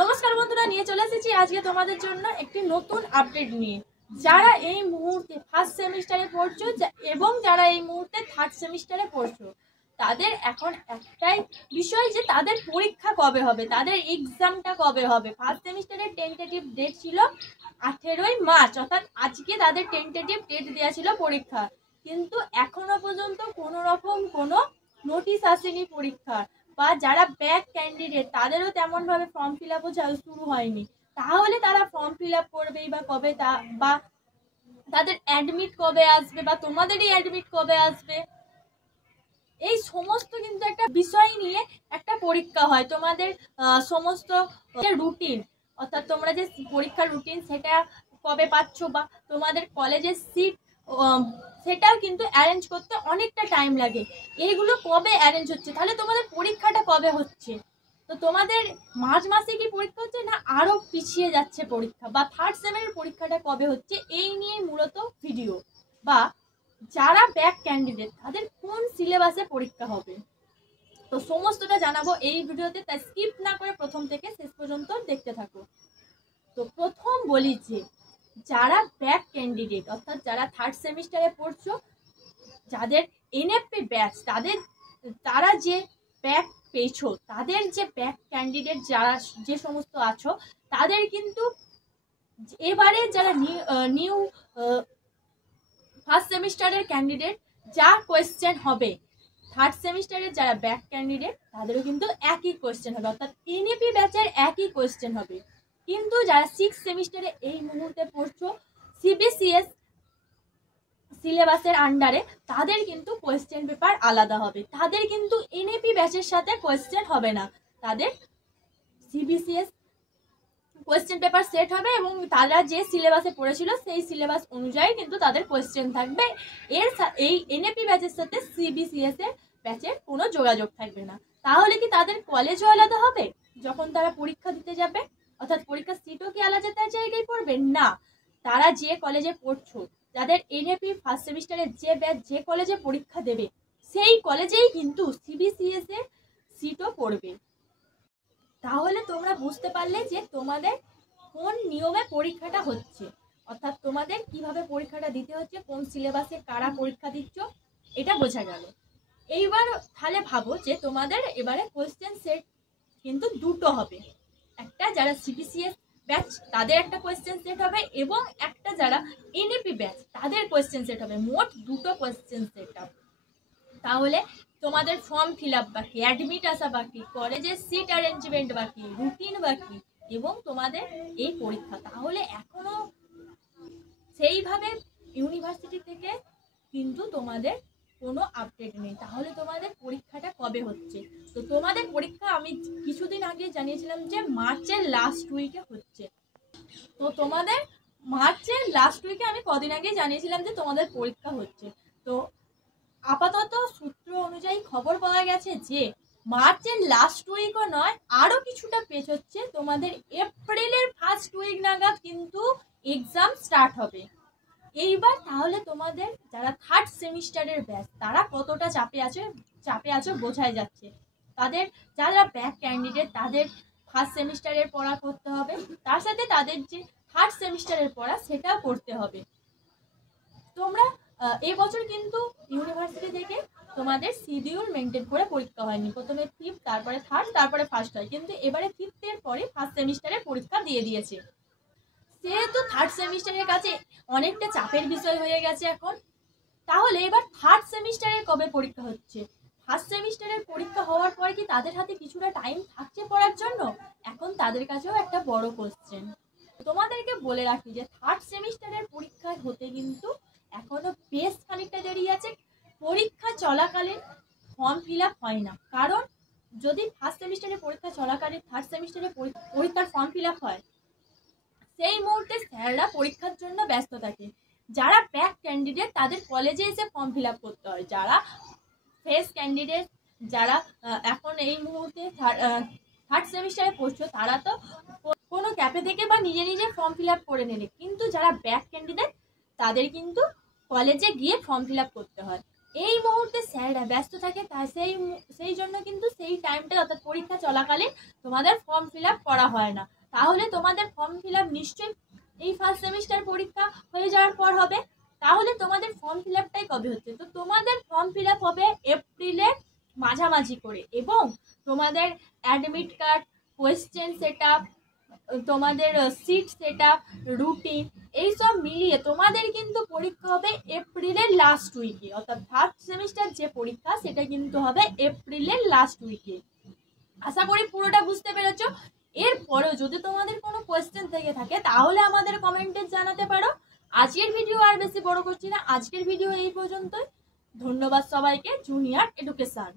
নমস্কার বন্ধুরা, নিয়ে চলে এসেছি আজকে তোমাদের জন্য একটি নতুন আপডেট নিয়ে। যারা এই মুহূর্তে ফার্স্ট সেমিস্টারে পড়ছো এবং যারা এই মুহূর্তে থার্ড সেমিস্টারে পড়ছো, তাদের এখন একটাই বিষয় যে তাদের পরীক্ষা কবে হবে, তাদের এক্সামটা কবে হবে। ফার্স্ট সেমিস্টারের টেন্টেটিভ ডেট ছিল 18ই মার্চ, অর্থাৎ আজকে তাদের টেন্টেটিভ ডেট দেওয়া ছিল পরীক্ষা, কিন্তু এখনো পর্যন্ত কোনো রকম কোনো নোটিশ আসেনি পরীক্ষার। বা যারা ব্যাক ক্যান্ডিডেট তাদেরও তেমনভাবে ফর্ম ফিল আপও শুরু হয়নি। তাহলে তারা ফর্ম ফিল আপ করবেই বা কবে, বা তাদের অ্যাডমিট কবে আসবে, বা তোমাদেরই অ্যাডমিট কবে আসবে, এই সমস্ত কিন্তু একটা বিষয় নিয়ে একটা পরীক্ষা হয়। তোমাদের সমস্ত রুটিন, অর্থাৎ তোমরা যে পরীক্ষার রুটিন সেটা কবে পাচ্ছ, বা তোমাদের কলেজের সিট সেটাও কিন্তু অ্যারেঞ্জ করতে অনেকটা টাইম লাগে। এইগুলো কবে অ্যারেঞ্জ হচ্ছে, তাহলে তোমাদের পরীক্ষাটা কবে হচ্ছে। তো তোমাদের মার্চ মাসে কি পরীক্ষা হচ্ছে, না আরও পিছিয়ে যাচ্ছে পরীক্ষা, বা থার্ড সেমের পরীক্ষাটা কবে হচ্ছে, এই নিয়ে মূলত ভিডিও। বা যারা ব্যাক ক্যান্ডিডেট তাদের কোন সিলেবাসে পরীক্ষা হবে, তো সমস্তটা জানাবো এই ভিডিওতে, তাই স্কিপ না করে প্রথম থেকে শেষ পর্যন্ত দেখতে থাকো। তো প্রথম বলি যে যারা ব্যাক ক্যান্ডিডেট, অর্থাৎ যারা থার্ড সেমিস্টারে পড়ছো, যাদের এনএফপি ব্যাচ, তারা যে ব্যাক পেয়েছো, তাদের যে ব্যাক ক্যান্ডিডেট যারা যে সমস্ত আছো, তাদের কিন্তু এবারে যারা নিউ ফার্স্ট সেমিস্টারের ক্যান্ডিডেট যা কোয়েশ্চেন হবে, থার্ড সেমিস্টারের যারা ব্যাক ক্যান্ডিডেট তাদেরও কিন্তু একই কোয়েশ্চেন হবে, অর্থাৎ এনএপি ব্যাচের একই কোয়েশ্চেন হবে। কিন্তু যারা সিক্স সেমিস্টারে এই মুহূর্তে পড়ছো সিবিসিএস সিলেবাসের আন্ডারে, তাদের কিন্তু কোয়েশ্চেন পেপার আলাদা হবে। তাদের কিন্তু এনএপি ব্যাচের সাথে কোয়েশ্চেন হবে না, তাদের সিবিসিএস কোয়েশ্চেন পেপার সেট হবে এবং তারা যে সিলেবাসে পড়েছিল সেই সিলেবাস অনুযায়ী কিন্তু তাদের কোয়েশ্চেন থাকবে। এই এনএপি ব্যাচের সাথে সিবিসিএস এর ব্যাচের কোনো যোগাযোগ থাকবে না। তাহলে কি তাদের কলেজও আলাদা হবে যখন তারা পরীক্ষা দিতে যাবে, অর্থাৎ পরীক্ষার সিটও কি আলাদা জায়গায় পড়বে না। তারা যে কলেজে পড়ছো, যাদের এনএপি ফার্স্ট সেমিস্টারে যে ব্যাচ যে কলেজে পরীক্ষা দেবে, সেই কলেজেই কিন্তু সিবিসিএস এর সিটও পড়বে। তাহলে তোমরা বুঝতে পারলে যে তোমাদের কোন নিয়মে পরীক্ষাটা হচ্ছে, অর্থাৎ তোমাদের কিভাবে পরীক্ষাটা দিতে হচ্ছে, কোন সিলেবাসে কারা পরীক্ষা দিচ্ছ, এটা বোঝা গেল। এইবার তাহলে ভাবো যে তোমাদের এবারে কোয়েশ্চেন সেট কিন্তু দুটো হবে। একটা যারা সিবিসিএস ব্যাচ তাদের একটা কোয়েশ্চেন সেট হবে, এবং একটা যারা এনএপি ব্যাচ তাদের কোয়েশ্চেন সেট হবে। মোট দুটো কোয়েশ্চেন সেট হবে। তাহলে তোমাদের ফর্ম ফিল আপ বাকি, অ্যাডমিট আসা বাকি, কলেজের সিট অ্যারেঞ্জমেন্ট বাকি, রুটিন বাকি, এবং তোমাদের এই পরীক্ষা। তাহলে এখনো সেইভাবে ইউনিভার্সিটি থেকে কিন্তু তোমাদের কোনো আপডেট নেই। তাহলে তোমাদের পরীক্ষাটা কবে হচ্ছে, তো তোমাদের পরীক্ষা আমি কিছুদিন আগে জানিয়েছিলাম যে মার্চের লাস্ট উইকে হচ্ছে। তো তোমাদের মার্চের লাস্ট উইকে আমি কদিন আগে জানিয়েছিলাম যে তোমাদের পরীক্ষা হচ্ছে। তো আপাতত সূত্র অনুযায়ী খবর পাওয়া গেছে যে মার্চের লাস্ট উইকও নয়, আরো কিছুটা পেছোচ্ছে, তোমাদের এপ্রিলের ফার্স্ট উইক নাগাদ কিন্তু এক্সাম স্টার্ট হবে। এইবার তাহলে তোমাদের যারা থার্ড সেমিস্টারের ব্যাচ তারা কতটা চাপে আছো বোঝাই যাচ্ছে। তাদের যারা ব্যাক ক্যান্ডিডেট তাদের ফার্স্ট সেমিস্টারের পড়া করতে হবে, তার সাথে তাদের যে থার্ড সেমিস্টারের পড়া সেটাও করতে হবে। তোমরা এবছর কিন্তু ইউনিভার্সিটি থেকে তোমাদের শিডিউল মেনটেন করে পরীক্ষা হয়নি। প্রথমে ফিফথ, তারপরে থার্ড, তারপরে ফার্স্ট হয়, কিন্তু এবারে ফিফথের পরে ফার্স্ট সেমিস্টারে পরীক্ষা দিয়ে দিয়েছে। সেহেতু থার্ড সেমিস্টারের কাছে অনেকটা চাপের বিষয় হয়ে গেছে এখন। তাহলে এবার থার্ড সেমিস্টারের কবে পরীক্ষা হচ্ছে, ফার্স্ট সেমিস্টারের পরীক্ষা হওয়ার পর কি তাদের হাতে কিছুটা টাইম থাকছে পড়ার জন্য, এখন তাদের কাছেও একটা বড় কোশ্চেন। তোমাদেরকে বলে রাখি যে থার্ড সেমিস্টারের পরীক্ষা হতে কিন্তু এখনো বেশ খানিকটা দেরি আছে। পরীক্ষা চলাকালীন ফর্ম ফিল আপ হয় না, কারণ যদি ফার্স্ট সেমিস্টারের পরীক্ষা চলাকালীন থার্ড সেমিস্টারের পরীক্ষার ফর্ম ফিল আপ হয়, সেই মুহূর্তে স্যাররা পরীক্ষার জন্য ব্যস্ত থাকে। যারা ব্যাক ক্যান্ডিডেট তাদের কলেজে এসে ফর্ম ফিল আপ করতে হয়। যারা ফ্রেশ ক্যান্ডিডেট, যারা এখন এই মুহূর্তে থার্ড সেমিস্টারে পড়ছো, তারা তো কোনো ক্যাফে থেকে বা নিজে নিজে ফর্ম ফিল আপ করে নিলে, কিন্তু যারা ব্যাক ক্যান্ডিডেট তাদের কিন্তু কলেজে গিয়ে ফর্ম ফিল আপ করতে হয়। এই মুহূর্তে স্যাররা ব্যস্ত থাকে, তাই সেই জন্য কিন্তু সেই টাইমটা অর্থাৎ পরীক্ষা চলাকালীন তোমাদের ফর্ম ফিল আপ করা হয় না। তাহলে তোমাদের ফর্ম ফিল আপ নিশ্চয়ই এই ফার্স্ট সেমিস্টার পরীক্ষা হয়ে যাওয়ার পর হবে। তাহলে তোমাদের ফর্ম ফিল আপটাই কবে হচ্ছে? তো তোমাদের ফর্ম ফিল আপ হবে এপ্রিলের মাঝামাঝি করে, এবং তোমাদের admit card, question set up, তোমাদের সিট সেট আপ, রুটিন, এইসব মিলিয়ে তোমাদের কিন্তু পরীক্ষা হবে এপ্রিলের লাস্ট উইকে। অর্থাৎ থার্ড সেমিস্টার যে পরীক্ষা সেটা কিন্তু হবে এপ্রিলের লাস্ট উইকে। আশা করি পুরোটা বুঝতে পেরেছো। এরপরেও যদি তোমাদের কোনো কোয়েশ্চেন থেকে থাকে তাহলে আমাদের কমেন্টে জানাতে পারো। আজকের ভিডিও আর বেশি বড় করছি না, আজকের ভিডিও এই পর্যন্তই। ধন্যবাদ সবাইকে। Junior education.